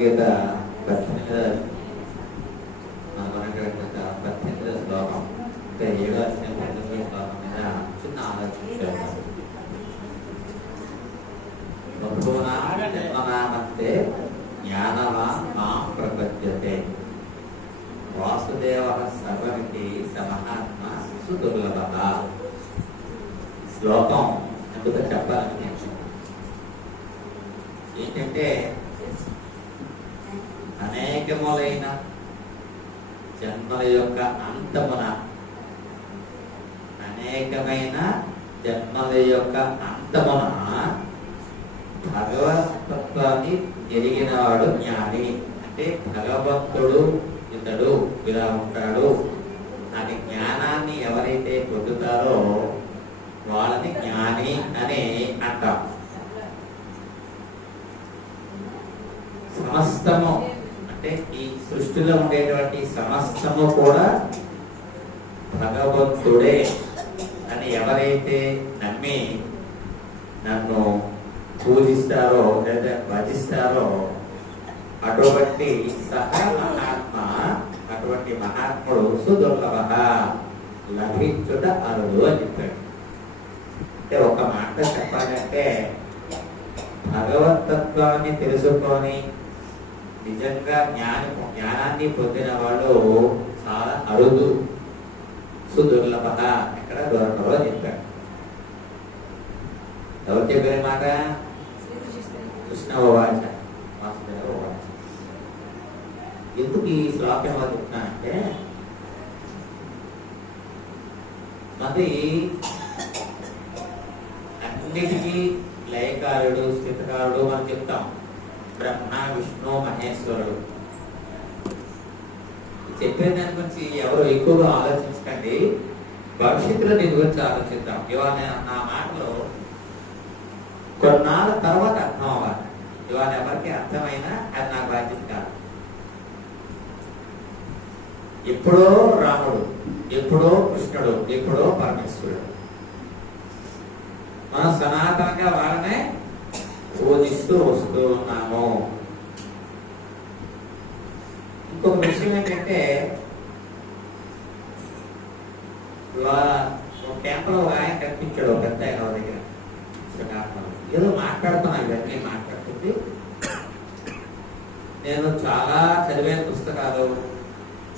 భగవద్గీత పద్దెనిమిది మనకున్నటువంటి పద్దెనిమిది శ్లోకం. అంటే ఏడో వచ్చిన పద్దెనిమిది శ్లోకం మీద చిన్న ఆలోచన చేద్దాం. బహునామంతే జ్ఞానవాన్ మాం ప్రపద్యతే. వాసుదేవ సర్వమితి సమహాత్మ సుదుర్లభ శ్లోకం ఎందుకు చెప్పాలని నేను ఏంటంటే అనేకములైన జన్మల యొక్క అంతమున అనేకమైన జన్మల యొక్క అంతమున భగవతత్వాన్ని ఎరిగినవాడు జ్ఞాని. అంటే భగవంతుడు ఇతడు ఇలా ఉంటాడు. అని జ్ఞానాన్ని ఎవరైతే పొందుతారో వాళ్ళని జ్ఞాని అని అంటాం. సమస్తము అంటే ఈ సృష్టిలో ఉండేటువంటి సమస్తము కూడా భగవంతుడే అని ఎవరైతే నమ్మి నన్ను పూజిస్తారో లేదా భజిస్తారో అటువంటి సహ మహాత్మ అటువంటి మహాత్ముడు సుదుర్లభ లభించుట అరుడు అని చెప్పాడు. అంటే ఒక మాట చెప్పాలంటే భగవతత్వాన్ని తెలుసుకొని నిజంగా జ్ఞానం జ్ఞానాన్ని పొందిన వాళ్ళు చాలా అరుదు సుదుర్లభత. ఎక్కడ? దొరకరో చెప్పాడు ఎవరు చెప్పిన మాట? కృష్ణ వాసుదేవ ఎందుకు ఈ శ్లోకం ఎవరు చెప్తున్నా అంటే మరి అన్నిటికీ లయకారుడు స్థితకారుడు మనం చెప్తాం. బ్రహ్మ విష్ణు మహేశ్వరుడు. చెప్పిన దాని గురించి ఎవరు ఎక్కువగా ఆలోచించకండి. భవిష్యత్తులో దీని గురించి ఆలోచిద్దాం. ఇవాళ నా మాటలో కొన్నాళ్ళ తర్వాత అర్థం అవ్వాలి. ఇవాళ ఎవరికి అర్థమైనా అది నాకు బాధ్యత కాదు. ఎప్పుడో రాముడు ఎప్పుడో కృష్ణుడు ఎప్పుడో పరమేశ్వరుడు. మనం సనాతనంగా వాళ్ళనే పూజిస్తూ వస్తూ ఉన్నాము. ఇంకొక విషయం ఏంటంటే ఇవాళ ఒక ఆయన కనిపించాడు ఒక పెద్ద ఆయన దగ్గర. ఏదో మాట్లాడుతున్నాను ఇవన్నీ మాట్లాడుతుంది నేను చాలా చదివాను పుస్తకాలు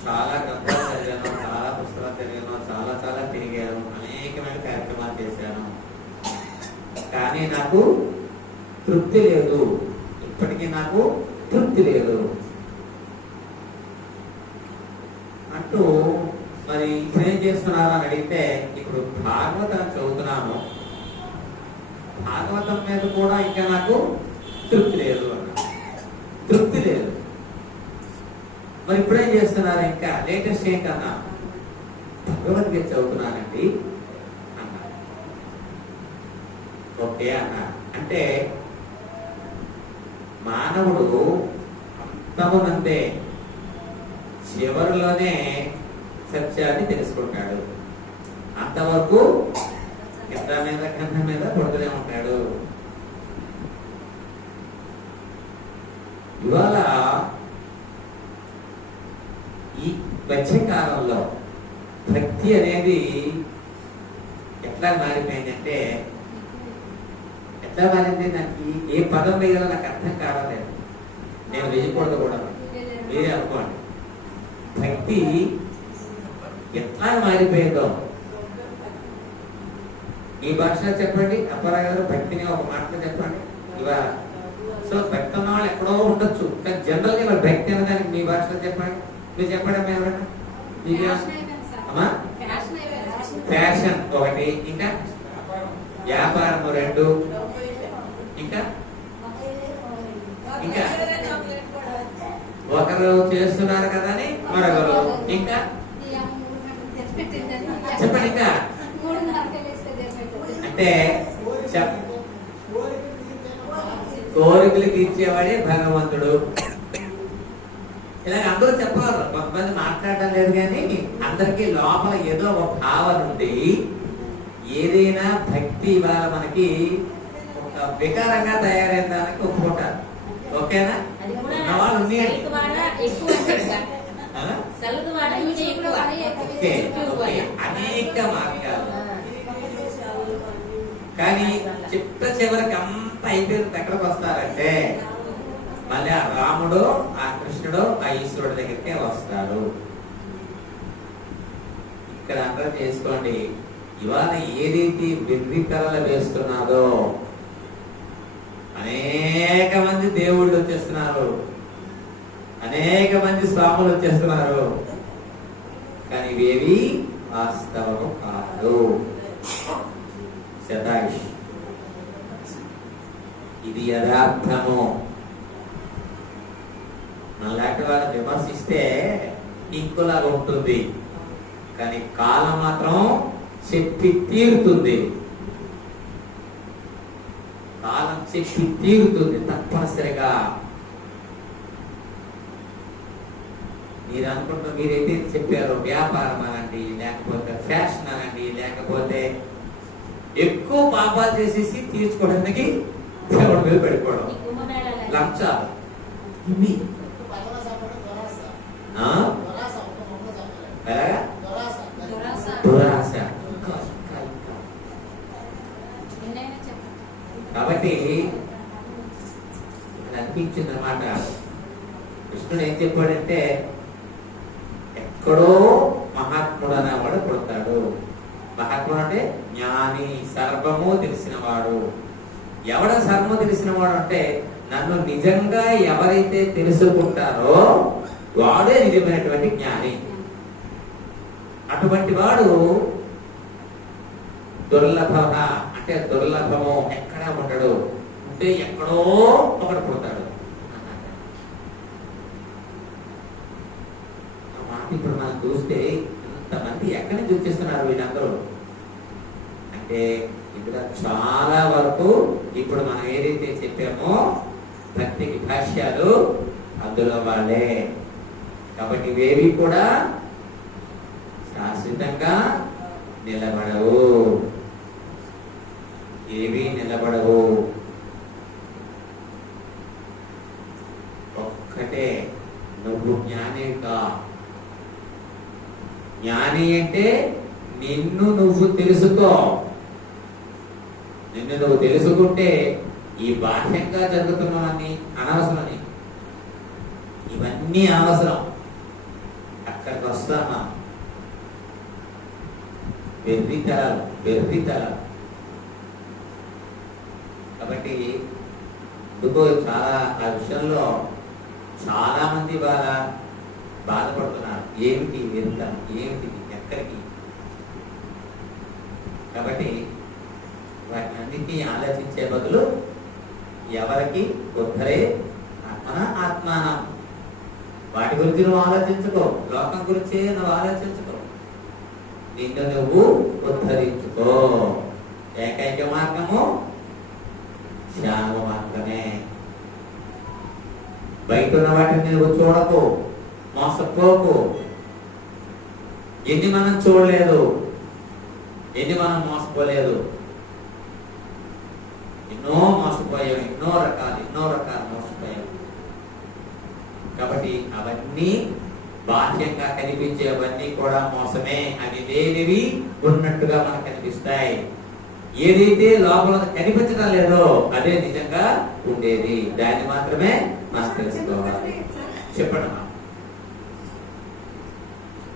చాలా గ్రంథాలు చదివాను చాలా పుస్తకాలు చదివాను చాలా చాలా తిరిగాను అనేకమైన కార్యక్రమాలు చేశాను. కానీ నాకు తృప్తి లేదు. ఇప్పటికీ నాకు తృప్తి లేదు. అంటూ మరి ఇప్పుడు ఏం చేస్తున్నారు అని అడిగితే ఇప్పుడు భాగవతం చదువుతున్నాను భాగవతం మీద కూడా ఇంకా నాకు తృప్తి లేదు అన్న. తృప్తి లేదు. మరి ఇప్పుడేం చేస్తున్నారు ఇంకా? లేటెస్ట్ ఏంటన్నా? భగవద్గీత చదువుతున్నానండి అన్నారు ఓకే అన్న. అంటే మానవుడు అంతమునందే చివరిలోనే సత్యాన్ని తెలుసుకుంటాడు. అంతవరకు కింద మీద కింద మీద పడుతూనే ఉంటాడు. ఇవాళ ఈ మధ్యకాలంలో భక్తి అనేది ఎట్లా మారిపోయిందంటే ఎట్లా నాకు? ఈ- ఏ పదం వేయాలో నాకు అర్థం కావలేదు నేను వేయకూడదు కూడా. మీరే అనుకోండి. భక్తి ఎట్లా మారిపోయిందో. మీ భాషలో చెప్పండి అప్పారావు గారు భక్తిని ఒక మాటలో చెప్పండి. ఇవాళ సో భక్తి ఉన్న వాళ్ళు ఎక్కడో ఉండొచ్చు కానీ జనరల్గా ఇవాళ భక్తి అనడానికి మీ భాషలో చెప్పండి. మీరు చెప్పండి అమ్మా ఎవరైనా మీకే అమ్మా? ఫ్యాషన్ ఒకటి. ఇంకా? వ్యాపారం రెండు. ఇంకా? ఇంకా? ఒకరు చేస్తున్నారు కదా అని మరొకరు. ఇంకా? చెప్పండి ఇంకా. అంటే చెప్ కోరికలు తీర్చేవాడే భగవంతుడు. ఇలా అందరూ చెప్పగలరు. కొంతమంది మాట్లాడడం లేదు కానీ అందరికీ లోపల ఏదో ఒక భావన ఉంది. ఏదైనా భక్తి ఇవాళ మనకి వికారంగా తయారైన దానికి ఒప్పుకుంటారు ఓకేనా? వాళ్ళు ఉన్నాయండి సలుగువాడ ఎక్కువ అంటే ఇంకా. ఆ? సలుగువాడ ఇంకా ఎక్కువ ఓకే ఓకే. అనేక మార్గాలు. కానీ చిట్ట చివరికి అంత అయిపోయిన ఎక్కడికి వస్తారంటే మళ్ళీ ఆ రాముడు ఆ కృష్ణుడు ఆ ఈశ్వరుడి దగ్గరికే వస్తారు ఇక్కడ అర్థం చేసుకోండి ఇవాళ ఏదైతే వెర్రికరలు వేస్తున్నారో అనేక మంది దేవుళ్ళు వచ్చేస్తున్నారు. అనేక మంది స్వాములు వచ్చేస్తున్నారు. కానీ ఇవేవి వాస్తవము కాదు. శతాయుష్ ఇది యథార్థము. అలాంటి వాళ్ళని విమర్శిస్తే ఇంకోలాగా ఉంటుంది. కానీ కాలం మాత్రం చెప్పి తీరుతుంది. కాలం చెప్పి తీరుతుంది తప్పనిసరిగా. మీరు అనుకుంటున్న మీరైతే చెప్పారు వ్యాపారం అనండి లేకపోతే ఫ్యాషన్ అనండి లేకపోతే ఎక్కువ పాపాలు చేసేసి తీర్చుకోవడానికి దేవుడి మీద కుంభమేళాలు లంచాలు. ఇవి? దురాశ. దురాశ. ఇంకా, ఇంకా, ఇంకా. కాబట్టి అనిపించింది అనమాట కృష్ణుడు ఏం చెప్పాడంటే ఎక్కడో మహాత్ముడు అనేవాడు పుడతాడు. మహాత్ముడు అంటే జ్ఞాని సర్వము తెలిసినవాడు. ఎవడ సర్వము తెలిసినవాడు అంటే నన్ను నిజంగా ఎవరైతే తెలుసుకుంటారో వాడే నిజమైనటువంటి జ్ఞాని. అటువంటి వాడు దుర్లభ అంటే దుర్లభము. ఎక్కడా ఉండడు. ఉంటే ఎక్కడో ఒకటి పుడతాడు. ఆ మాట ఇప్పుడు మనం చూస్తే ఇంతమంది ఎక్కడి నుంచి వచ్చేస్తున్నారు వీళ్ళందరూ? అంటే ఇక్కడ చాలా వరకు ఇప్పుడు మనం ఏదైతే చెప్పామో భక్తికి భాష్యాలు అందులో వాళ్ళే. కాబట్టి ఇవేవి కూడా శాశ్వతంగా నిలబడవు ఏవి నిలబడవు ఒక్కటే నువ్వు జ్ఞానిగా జ్ఞాని అంటే నిన్ను నువ్వు తెలుసుకో నిన్ను నువ్వు తెలుసుకుంటే ఈ ఇంకా జరుగుతున్నవన్నీ అనవసరమని ఇవన్నీ అనవసరం. అక్కడికి వస్తామా? వెర్రితరాలు వెర్రితరాలు కాబట్టి ఇందుకో చాలా ఆ విషయంలో చాలా మంది బాగా బాధపడుతున్నారు. ఏమిటి వెరుతాం ఏమిటి? ఎక్కడికి? కాబట్టి వాటిని అన్నింటినీ ఆలోచించే బదులు ఎవరికి? ఒక్కరే ఆత్మన ఆత్మానం? వాటి గురించి నువ్వు ఆలోచించుకో. లోకం గురించి నువ్వు ఆలోచించుకో. నిన్ను నువ్వు ఉద్ధరించుకో. ఏకైక మార్గము శ్యామ మార్గమే. బయట ఉన్న వాటిని నువ్వు చూడకు మోసపోకు. ఎన్ని మనం చూడలేదు ఎన్ని మనం మోసపోలేదు. ఎన్నో మోసపోయాం ఎన్నో రకాలు ఎన్నో రకాలు మోసపోయాం కాబట్టి అవన్నీ బాహ్యంగా కనిపించేవన్నీ కూడా మోసమే. అవి లేనివి ఉన్నట్టుగా మనకు కనిపిస్తాయి. ఏదైతే లోపల కనిపించడం లేదో అదే నిజంగా ఉండేది. దాన్ని మాత్రమే మనం తెలుసుకోవాలి చెప్పండి అమ్మా.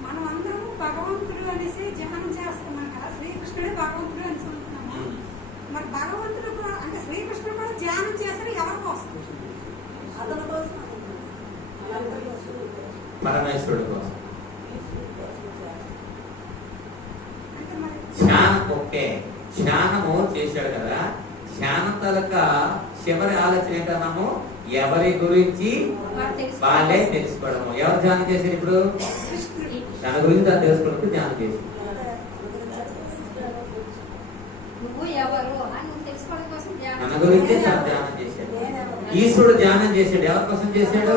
మనం అందరము భగవంతుడు అనేసి ధ్యానం చేస్తున్నాం కదా శ్రీకృష్ణుడే భగవంతుడు అని అనుకుంటున్నాము ఉమ్. మరి భగవంతుడు కూడా అంటే శ్రీకృష్ణుడు కూడా ధ్యానం చేస్తారు ఎవరి కోసం అతని కోసం అందరి కోసం. పరమేశ్వరుడు కోసం. ధ్యానం ఓకే ధ్యానము చేశాడు కదా. ధ్యానం తలక చివరి ఆలోచన ఏంటన్నాము? ఎవరి గురించి. వాళ్ళే తెలుసుకోవడము. ఎవరు ధ్యానం చేశారు ఇప్పుడు? తన గురించి తను ధ్యానం తెలుసుకోవడం కోసం ధ్యానం తన గురించే ధ్యానం చేశాడు. ఈశ్వరుడు ధ్యానం చేశాడు. ఎవరి కోసం చేశాడు.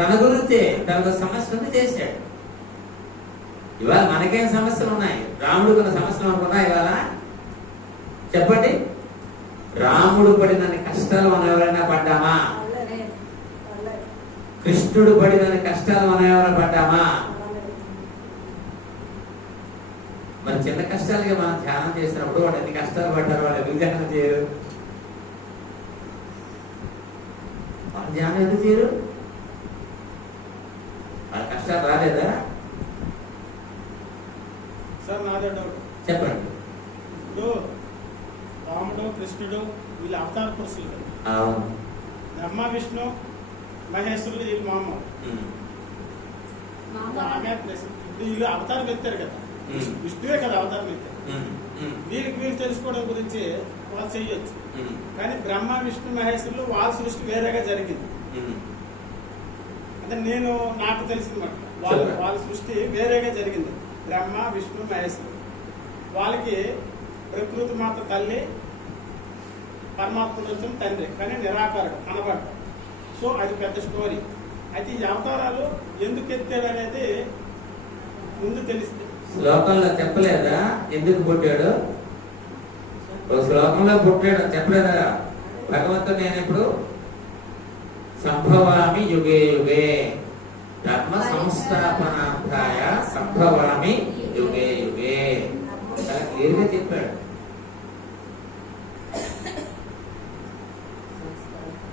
తన గురించే తనకు సమస్య ఉంది చేశాడు. ఇవాళ మనకేం సమస్యలు ఉన్నాయి? రాముడికి ఉన్న సమస్యలు అనుకున్నా ఇవాళ? చెప్పండి. రాముడు పడిన కష్టాలు మనం ఎవరైనా పడ్డామా? కృష్ణుడు పడిన కష్టాలు మనం ఏమైనా పడ్డామా? మరి చిన్న కష్టాలుగా మనం ధ్యానం చేసినప్పుడు వాడు ఎన్ని కష్టాలు పడ్డారు వాళ్ళు ఎందుకు ధ్యానం చేయరు? వాళ్ళు ధ్యానం ఎందుకు చేయరు? కష్టాలు రాలేదా? సార్ నాదే డౌట్. చెప్పండి. ఇప్పుడు రాముడు కృష్ణుడు వీళ్ళు అవతార పురుషులు. కదా బ్రహ్మ విష్ణు మహేశ్వరులు వీళ్ళు మామ ఉమ్. ఆమె ప్లస్ ఇప్పుడు వీళ్ళు అవతారం ఎత్తారు కదా. విష్ణువే కదా అవతారం ఎత్తారు. వీళ్ళకి వీళ్ళు తెలుసుకోవడం గురించి వాళ్ళు చెయ్యొచ్చు. కానీ బ్రహ్మ విష్ణు మహేశ్వరులు వాళ్ళ సృష్టి వేరేగా జరిగింది. అంటే నేను నాకు తెలిసిన మాట. వాళ్ళ. వాళ్ళ సృష్టి వేరేగా జరిగింది. బ్రహ్మ విష్ణు మహేశ్వరులు వాళ్ళకి ప్రకృతి మాత తల్లి పరమాత్ముడు వచ్చిన తండ్రి. కానీ నిరాకారుడు కనబడ్డ సో అది పెద్ద స్టోరీ. అయితే ఈ అవతారాలు ఎందుకు ఎత్తాడు అనేది ముందు తెలిస్తే శ్లోకంలో చెప్పలేదా? ఎందుకు పుట్టాడు? శ్లోకంలో పుట్టాడు. చెప్పలేదా? భగవంతుడు నేను ఇప్పుడు సంభవామి యుగే యుగే. ధర్మ సంస్థాపనార్థాయ సంభవామి యుగే యుగే. చాలా క్లియర్గా చెప్పాడు.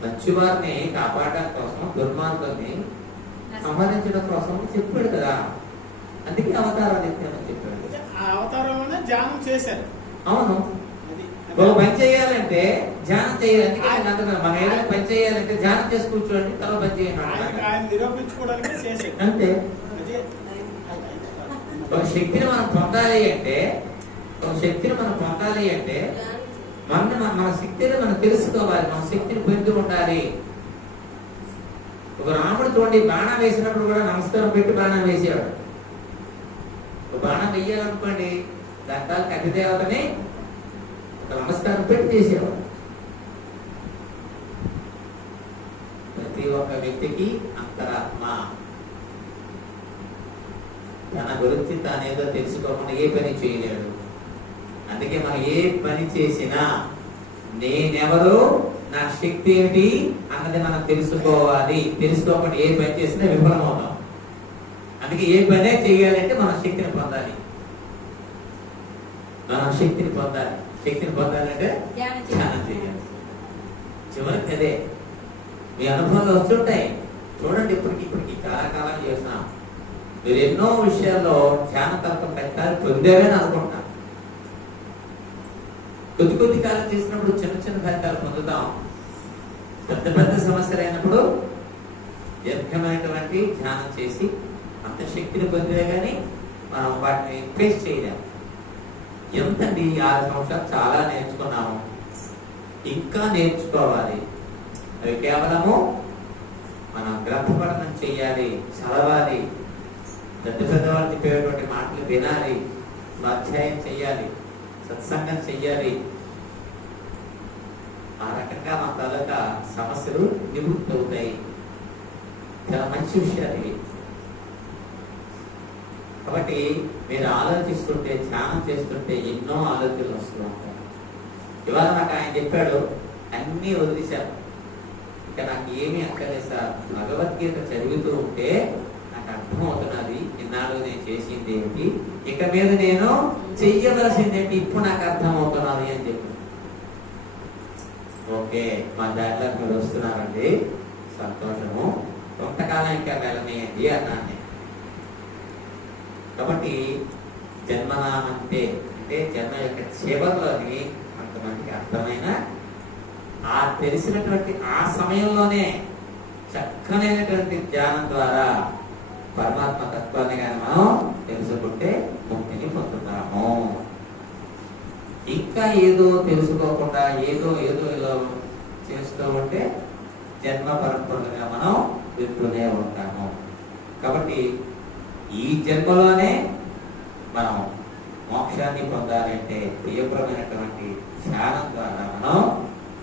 మంచివారిని కాపాడడం కోసం దుర్మార్గుల్ని సంహరించడం కోసం చెప్పాడు కదా. అందుకే అవతారాలు ఎత్తామని చెప్పాడు. అవతారంలోనే ధ్యానం చేశారు. అవును. ఒక పని చేయాలంటే ధ్యానం చేయాలి. అందుకే నేను అంటున్నాను మనం ఏదైనా పని చేయాలంటే ధ్యానం చేసి కూర్చోండి తర్వాత పని చేయండి చేశాడు అంతే. ఒక శక్తిని మనం పొందాలి అంటే ఒక శక్తిని మనం పొందాలి అంటే మన మన- శక్తిని మనం తెలుసుకోవాలి మన శక్తిని పొంది ఉండాలి. ఒక రాముడు చూడండి బాణం వేసినప్పుడు కూడా నమస్కారం పెట్టి బాణం వేసేవాడు. ఒక బాణం వెయ్యాలనుకోండి దంతాలు కట్టి దేవతని నమస్కారం పెట్టి చేసేవాడు ప్రతి ఒక్క వ్యక్తికి అంతరాత్మ. తన గురించి తానేదో తెలుసుకోకుండా ఏ పని చేయలేడు. అందుకే మనం ఏ పని చేసినా నేనెవరు నా శక్తి ఏమిటి అన్నది మనం తెలుసుకోవాలి. తెలుసుకోకుండా ఏ పని చేసినా విఫలమవుతాం. అందుకే ఏ పనే చేయాలంటే మన శక్తిని పొందాలి. మన శక్తిని పొందాలి. శక్తిని పొందాలంటే ధ్యానం చేయాలి. చివరికి అదే మీ అనుభవాలు వస్తుంటాయి చూడండి ఇప్పటికి ఇప్పటికి చాలా కాలం చేసినాం మీరు ఎన్నో విషయాల్లో ధ్యాన తర్కం పెట్టాలి పొందేవని అనుకుంటున్నాను. కొద్ది కొద్ది కాలం చేసినప్పుడు చిన్న చిన్న ఫలితాలు పొందుతాం. పెద్ద పెద్ద సమస్యలు అయినప్పుడు దీర్ఘమైనటువంటి ధ్యానం చేసి అంత శక్తిని పొందితే కానీ మనం వాటిని ఫేస్ చేయలేము ఎంతండి ఈ ఆరు సంవత్సరాలు చాలా నేర్చుకున్నాము. ఇంకా నేర్చుకోవాలి. అవి కేవలము మనం గ్రంథపఠనం చేయాలి చదవాలి. పెద్ద పెద్దవాళ్ళు చెప్పేటువంటి మాటలు వినాలి స్వాధ్యాయం చెయ్యాలి సత్సంగం చెయ్యాలి. ఆ రకంగా మన తాలూకా సమస్యలు నివృత్తి అవుతాయి చాలా మంచి విషయాలు ఇవి. కాబట్టి మీరు ఆలోచిస్తుంటే ధ్యానం చేస్తుంటే ఎన్నో ఆలోచనలు వస్తూ ఉంటాయి. ఇవాళ నాకు ఆయన చెప్పాడు అన్నీ వదిలేశారు. ఇక నాకు ఏమీ అక్కర్లేదు సార్. భగవద్గీత చదువుతూ ఉంటే నాకు అర్థం అవుతున్నది ఇన్నాళ్ళు నేను చేసింది ఏంటి? ఇక మీద నేను చెయ్యవలసింది ఏంటి ఇప్పుడు నాకు అర్థం అవుతున్నది అని చెప్పి ఓకే మా దాంట్లో మీరు వస్తున్నారండి. సంతోషము. కొంతకాలం ఇంకా వెళ్ళనీయండి అన్నాను కాబట్టి జన్మనామంతే అంటే జన్మ యొక్క చివరిలోని కొంతమందికి అర్థమైన ఆ తెలిసినటువంటి ఆ సమయంలోనే చక్కనైనటువంటి ధ్యానం ద్వారా పరమాత్మ తత్వాన్ని కానీ మనం తెలుసుకుంటే ముక్తిని పొందుతాము. ఇంకా ఏదో తెలుసుకోకుండా ఏదో ఏదో ఇలా చేస్తూ ఉంటే జన్మ పరంపరలుగా మనం వింటూనే ఉంటాము. కాబట్టి ఈ జన్మలోనే మనం మోక్షాన్ని పొందాలంటే ప్రియప్రమైనటువంటి ధ్యానం ద్వారా మనం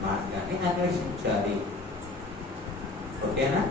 మార్గాన్ని అన్వేషించాలి. ఓకేనా?